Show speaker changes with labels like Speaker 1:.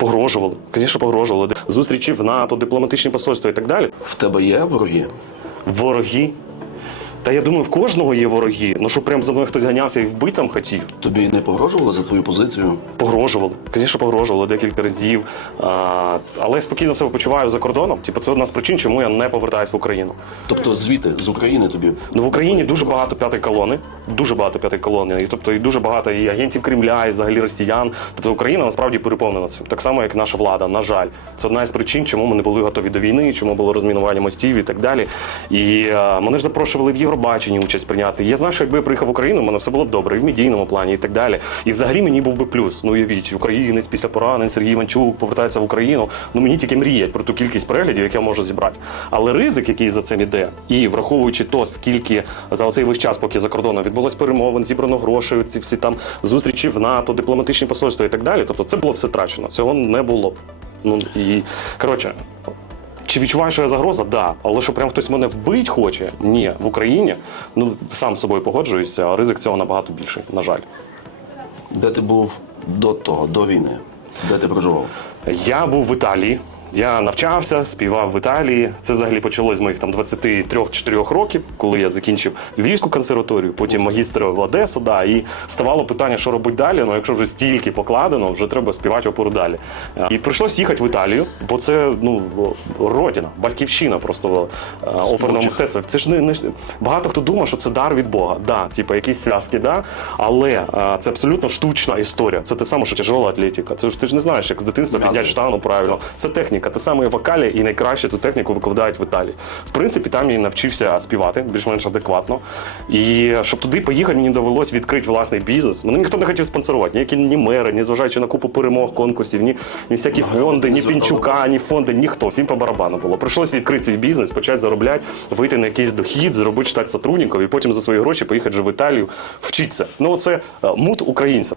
Speaker 1: Погрожували, звісно, погрожували. Зустрічі в НАТО, дипломатичні посольства і так далі.
Speaker 2: В тебе є вороги?
Speaker 1: Вороги. Та я думаю, в кожного є вороги. Ну що прям за мною хтось ганявся і вбити там хотів.
Speaker 2: Тобі не погрожували за твою позицію?
Speaker 1: Погрожували. Звісно, погрожували декілька разів. А, але я спокійно себе почуваю за кордоном. Типу, це одна з причин, чому я не повертаюсь в Україну.
Speaker 2: Тобто звідти, з України тобі
Speaker 1: Ну в Україні дуже багато п'ятої колони, дуже багато п'ятої колони, і тобто і дуже багато і агентів Кремля, і взагалі росіян. Тобто Україна насправді переповнена цим. Так само, як і наша влада. На жаль, це одна із причин, чому ми не були готові до війни, чому було розмінування мостів і так далі. І е, мене ж запрошували в Євробаченні участь прийняти. Я знаю, що якби я приїхав в Україну, в мене все було б добре, і в медійному плані, і так далі. І взагалі мені був би плюс. Ну уявіть, українець після поранень Сергій Іванчук повертається в Україну. Ну мені тільки мріять про ту кількість переглядів, які я можу зібрати. Але ризик, який за цим іде, і враховуючи то, скільки за цей весь час, поки за кордоном відбулось перемовин, зібрано грошей, ці всі там зустрічі в НАТО, дипломатичні посольства і так далі. Тобто це було все трачено. Цього не було б. Ну і коротше. Чи відчуваю, що я загроза? Да. Але що прям хтось мене вбить хоче? Ні, в Україні. Ну сам з собою погоджуюся, а ризик цього набагато більший, на жаль.
Speaker 2: де ти був до того, до війни? Де ти проживав?
Speaker 1: Я був в Італії. Я навчався, співав в Італії. Це взагалі почалось з моїх там 23-4 років, коли я закінчив Львівську консерваторію, потім магістр в Одесу. Да, і ставало питання, що робити далі. Ну, якщо вже стільки покладено, вже треба співати оперу далі. І прийшлось їхати в Італію, бо це ну родина, батьківщина просто е, оперного мистецтва. Це ж не, не багато хто думає, що це дар від Бога. Да, типу, якісь зв'язки, да, але е, це абсолютно штучна історія. Це те саме, що тяжела атлетика. Це ж ти ж не знаєш, як з дитинства підняти штангу правильно. Це техніка. Те саме вокалі, і найкраще цю техніку викладають в Італії. В принципі, там я навчився співати більш-менш адекватно. І щоб туди поїхати, мені довелось відкрити власний бізнес. Мене ніхто не хотів спонсорувати. Ніякі ні мери, ні зважаючи на купу перемог, конкурсів, ні, ні всякі фонди, ні Пінчука, ні фонди, ніхто. Всім по барабану було. Прийшлось відкрити свій бізнес, почати заробляти, вийти на якийсь дохід, зробити штат сотрудників і потім за свої гроші поїхати вже в Італію вчитися. Ну це е, мут українця.